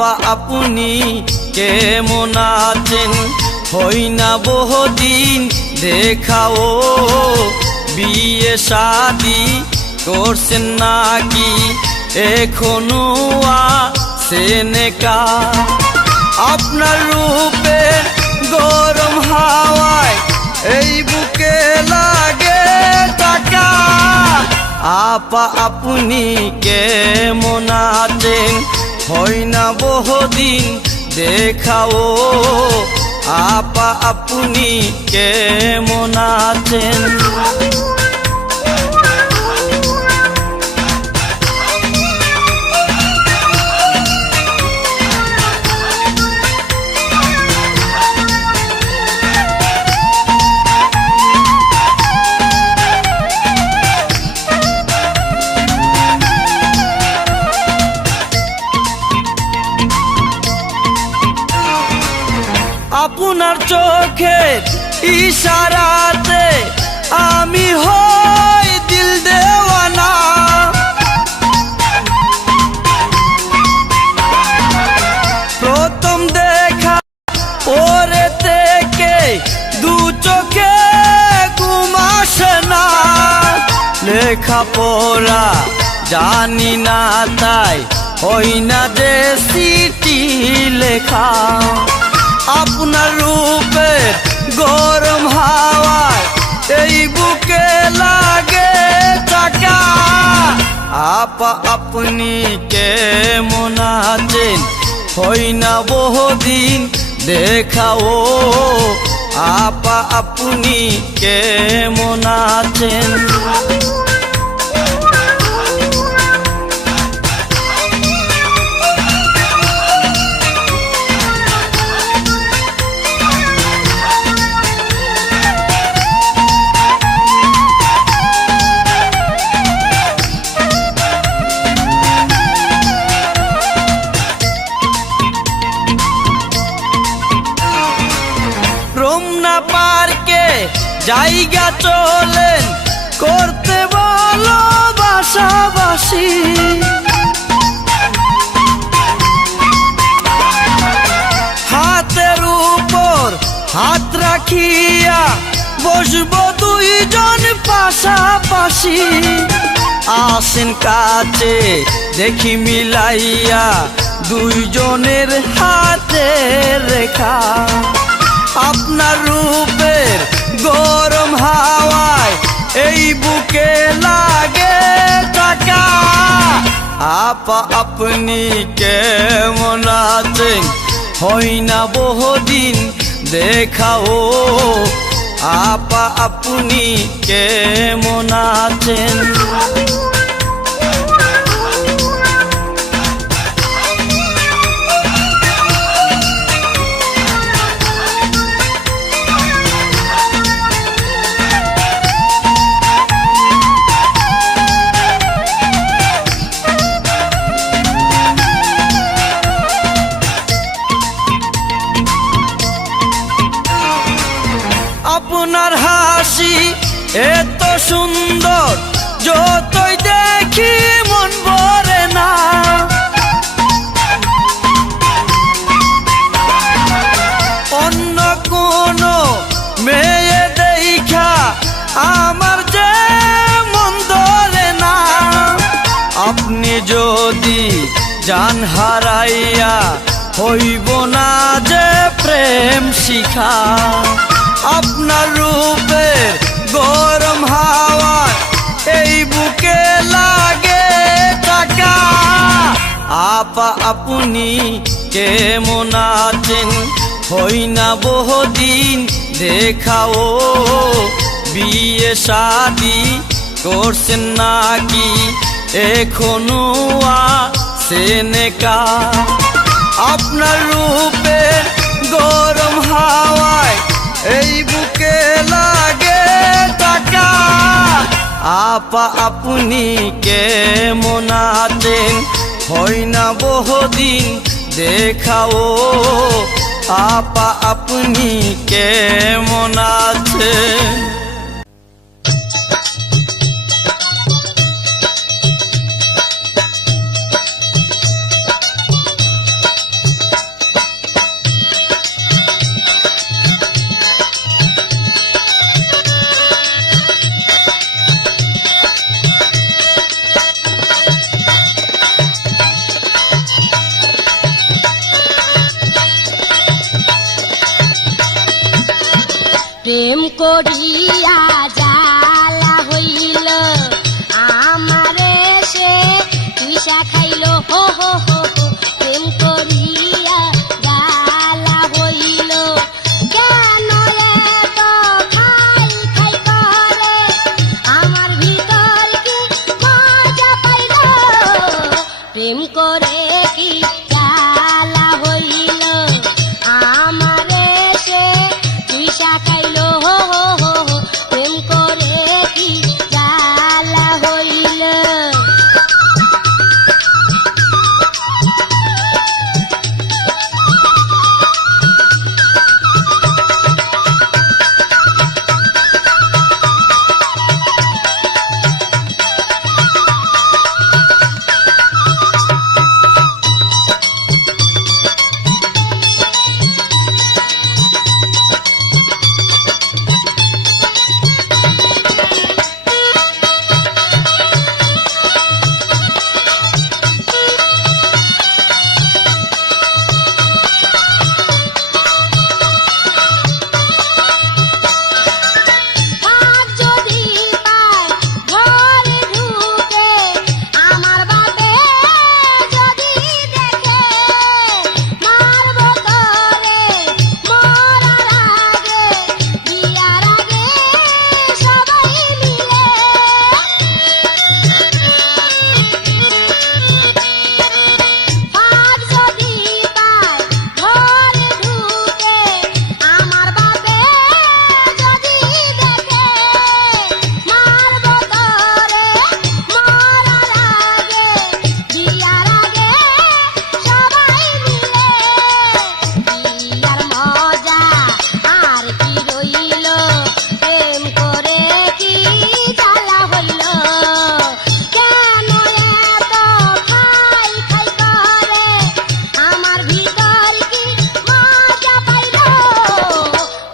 আপা আপনি কেমন আছেন? হই না বহুদিন দেখাও, বিয়ে শাদি করছেন নাকি এখনো আছেন একা? আপনার রূপের গরম হাওয়ায় এই বুকে লাগে টাকা। আপা আপনি কেমন আছেন? হই না বহুদিন দেখাও, আপা আপনি কেমন আছেন? আপনার চোখের ইশারাতে আমি হই দিল দেওয়ানা। প্রথম দেখা পরে থেকে দু চোখে ঘুম আসে না। লেখা পড়া জানি না তাই হই না যে চিঠি লেখা। আপনার রূপের গরম হাওয়ায় এই বুকে লাগে টাকা। আপা আপনি কেমন আছেন? হই না বহুদিন দেখাও, আপা আপনি কেমন আছেন? রমনা পার্কে জায়গা চলেন করতে বলো বাসাবাসি। হাতের উপর হাত রাখিয়া বসবো দুইজন পাশাপাশি। আসেন কাছে দেখি মিলাইয়া দুইজনের হাতে রেখা। আপনার রূপের গরম হাওয়ায় এই বুকে লাগে টাকা। আপা আপনি কেমন আছেন? হই না বহুদিন দেখাও, আপা আপনি কেমন আছেন? আপনার হাসি এত সুন্দর যতই দেখি মন ভরে না। অন্য কোনো মেয়ে দেখা আমার যে মন ধরে না। আপনি যদি জান হারাইয়া হইব না যে প্রেম শিখা। আপনার রূপের গরম হাওয়া এই বুকে লাগে টাকা। আপা আপনি কেমন আছেন? হই না বহুদিন দেখাও, বিয়ে শাদি করছেন নাকি এখনো আছেন একা? আপনার রূপের গরম হাওয়ায় এই বুকে লাগে টাকা। আপা আপনি কেমন আছেন? হই না বহুদিন দেখাও, আপা আপনি কেমন আছেন? প্রেম করিয়া জ্বালা হইল আমারে সে তুইসা খাইল হো হো হো হো। প্রেম করিয়া জ্বালা হইল কেন এত খাই খাই করে আমার ভিতর কি মজা পাইল প্রেম করে কি জ্বালা হইল আমারে সে তুইসা খাইল হো হো হো হো। প্রেম করে কি জ্বালা হইল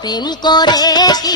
প্রেম করে কি